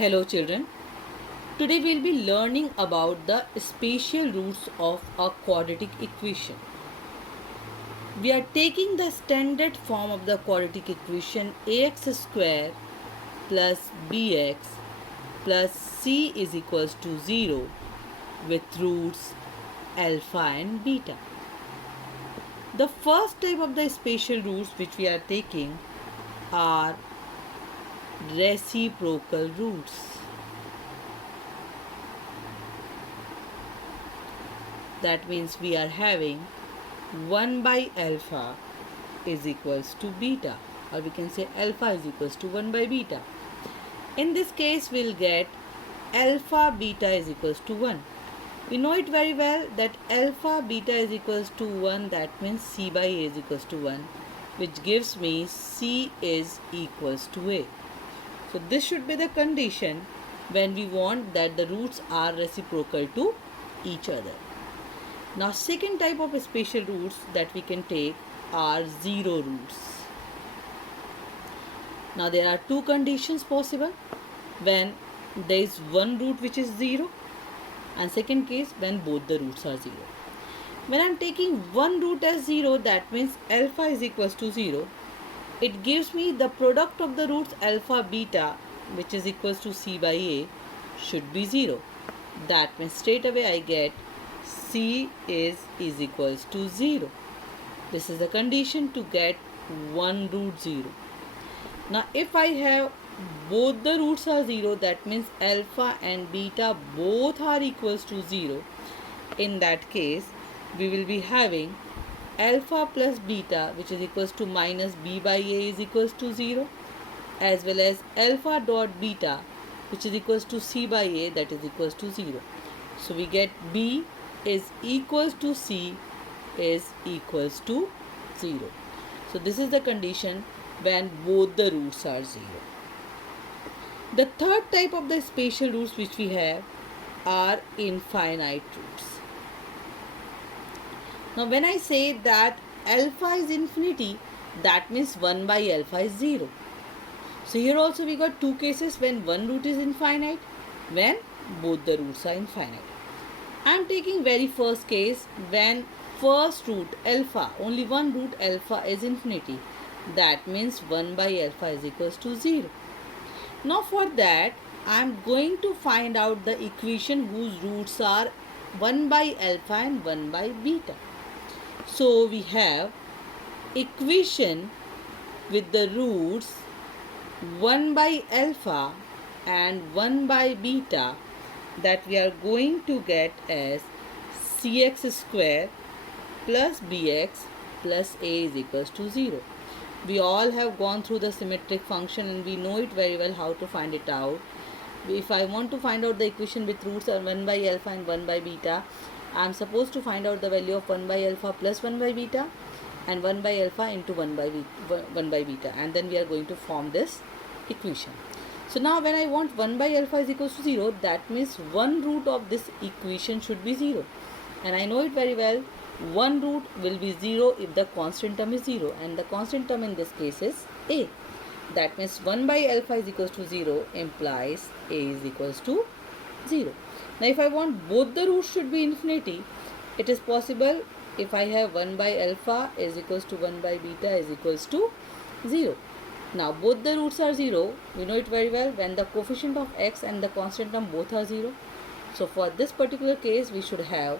Hello children. Today we'll be learning about the spatial roots of a quadratic equation. We are taking the standard form of the quadratic equation ax square plus bx plus c is equals to 0 with roots alpha and beta. The first type of the spatial roots which we are taking are reciprocal roots. That means we are having 1 by alpha is equals to beta, or we can say alpha is equals to 1 by beta. In this case we'll get alpha beta is equals to 1. We know it very well that alpha beta is equals to 1, that means c by a is equals to 1, which gives me c is equals to a. So this should be the condition when we want that the roots are reciprocal to each other. Now second type of spatial roots that we can take are zero roots. Now there are two conditions possible when there is one root which is 0, and second case when both the roots are 0. When I am taking one root as 0, that means alpha is equals to 0. It gives me the product of the roots alpha beta, which is equals to c by a, should be 0. That means straight away I get c is equals to 0. This is the condition to get one root 0. Now if I have both the roots are 0, that means alpha and beta both are equals to 0. In that case we will be having alpha plus beta, which is equals to minus b by a, is equals to 0, as well as alpha dot beta, which is equals to c by a, that is equals to 0. So we get b is equals to c is equals to 0. So this is the condition when both the roots are 0. The third type of the spatial roots which we have are infinite roots. Now when I say that alpha is infinity, that means 1 by alpha is 0. So here also we got two cases when one root is infinite, when both the roots are infinite. I am taking very first case when first root alpha, only one root alpha is infinity. That means 1 by alpha is equals to 0. Now for that I am going to find out the equation whose roots are 1 by alpha and 1 by beta. So we have equation with the roots 1 by alpha and 1 by beta, that we are going to get as cx square plus bx plus a is equals to 0. We all have gone through the symmetric function and we know it very well how to find it out. If I want to find out the equation with roots are 1 by alpha and 1 by beta, I am supposed to find out the value of 1 by alpha plus 1 by beta and 1 by alpha into 1 by beta, and then we are going to form this equation. So now when I want 1 by alpha is equals to 0, that means one root of this equation should be 0. And I know it very well, one root will be 0 if the constant term is 0, and the constant term in this case is a. That means 1 by alpha is equals to 0 implies a is equals to 0. Now if I want both the roots should be infinity, it is possible if I have 1 by alpha is equals to 1 by beta is equals to 0. Now both the roots are 0, we know it very well when the coefficient of x and the constant term both are 0. So for this particular case we should have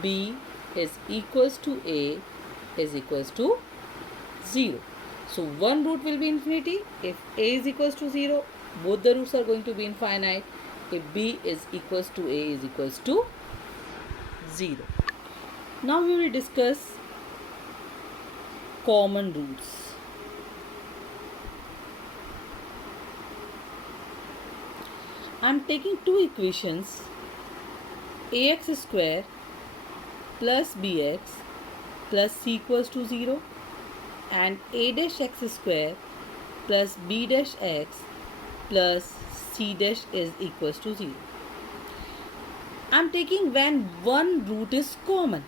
b is equals to a is equals to 0. So one root will be infinity if a is equals to 0, both the roots are going to be infinite if b is equals to a is equals to 0. Now we will discuss common roots. I am taking two equations ax square plus bx plus c equals to 0 and a dash x square plus b dash x plus c dash is equals to 0. I am taking when one root is common,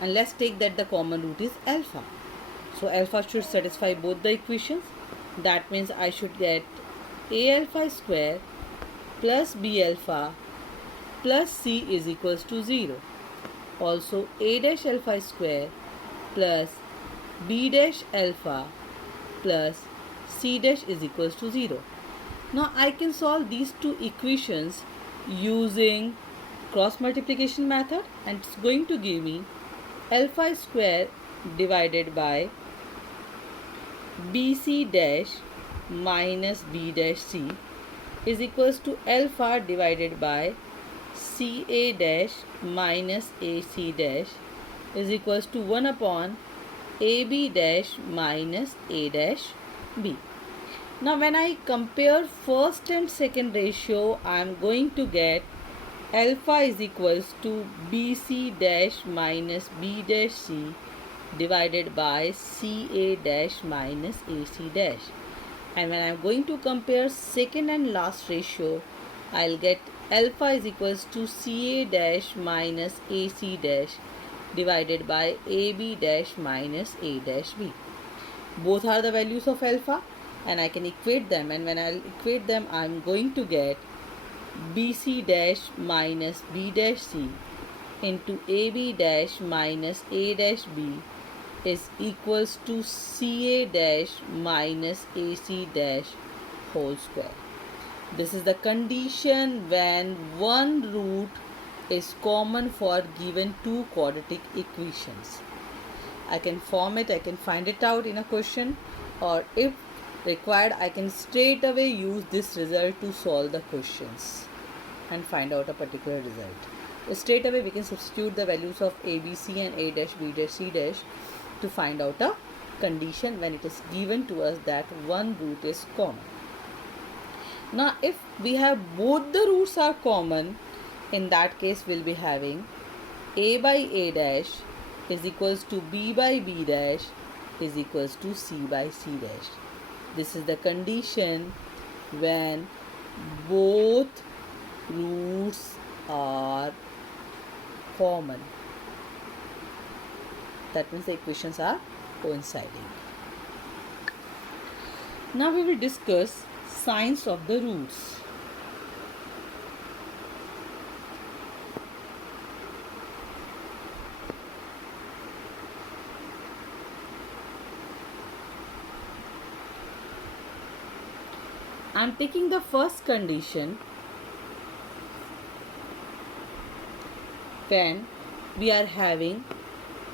and let's take that the common root is alpha. So alpha should satisfy both the equations. That means I should get a alpha square plus b alpha plus c is equals to 0. Also a dash alpha square plus b dash alpha plus c dash is equals to 0. Now I can solve these two equations using cross multiplication method, and it's going to give me alpha square divided by bc dash minus b dash c is equals to alpha divided by ca dash minus ac dash is equals to 1 upon ab dash minus a dash b. Now when I compare first and second ratio, I am going to get alpha is equals to bc dash minus b dash c divided by ca dash minus ac dash. And when I am going to compare second and last ratio, I'll get alpha is equals to ca dash minus ac dash divided by ab dash minus a dash b. Both are the values of alpha, and I can equate them, and when I'll equate them, I'm going to get bc dash minus b dash c into ab dash minus a dash b is equals to ca dash minus ac dash whole square. This is the condition when one root is common for given two quadratic equations. I can form it, I can find it out in a question, or if required, I can straight away use this result to solve the questions and find out a particular result. Straight away we can substitute the values of a, b, c and a dash, b dash, c dash to find out a condition when it is given to us that one root is common. Now if we have both the roots are common, in that case we'll be having a by a dash is equals to b by b dash is equals to c by c dash. This is the condition when both roots are common. That means the equations are coinciding. Now we will discuss signs of the roots. I am taking the first condition when we are having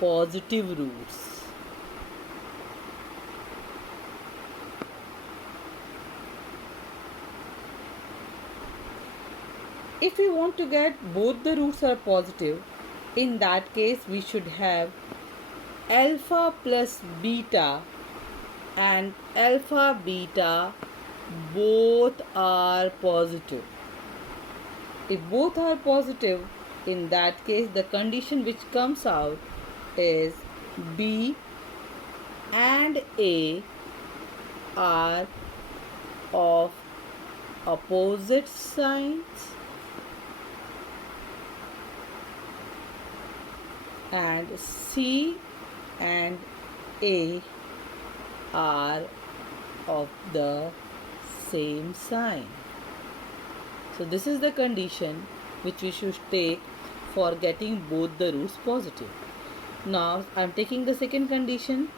positive roots. If we want to get both the roots are positive, in that case we should have alpha plus beta and alpha beta both are positive. If both are positive, in that case the condition which comes out is b and a are of opposite signs and c and a are of the same sign. So this is the condition which we should take for getting both the roots positive. Now I am taking the second condition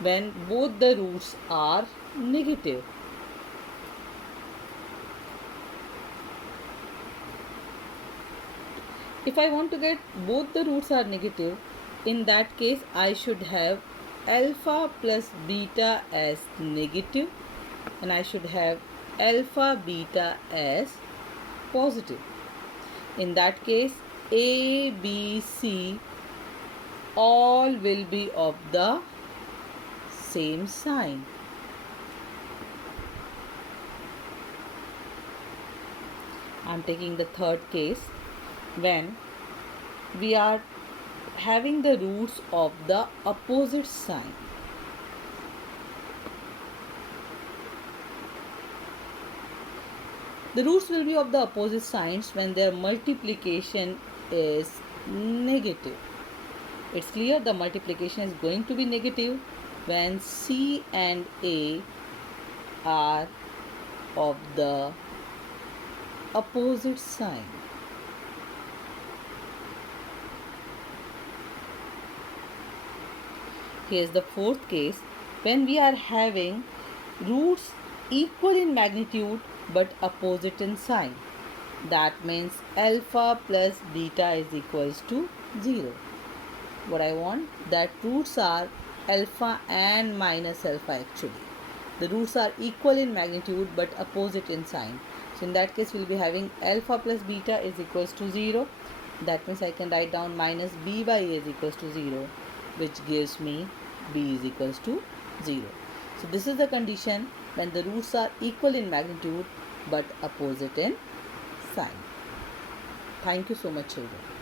when both the roots are negative. If I want to get both the roots are negative, in that case I should have alpha plus beta as negative and I should have alpha beta as positive. In that case a, b, c all will be of the same sign. I am taking the third case when we are having the roots of the opposite sign. The roots will be of the opposite signs when their multiplication is negative. It's clear the multiplication is going to be negative when C and A are of the opposite sign. Here's the fourth case, when we are having roots equal in magnitude but opposite in sign. That means alpha plus beta is equals to 0. What I want, that roots are alpha and minus alpha actually. The roots are equal in magnitude but opposite in sign. So in that case we'll be having alpha plus beta is equals to 0. That means I can write down minus b by a is equals to 0, which gives me b is equals to 0. So this is the condition when the roots are equal in magnitude but opposite in sign. Thank you so much, children.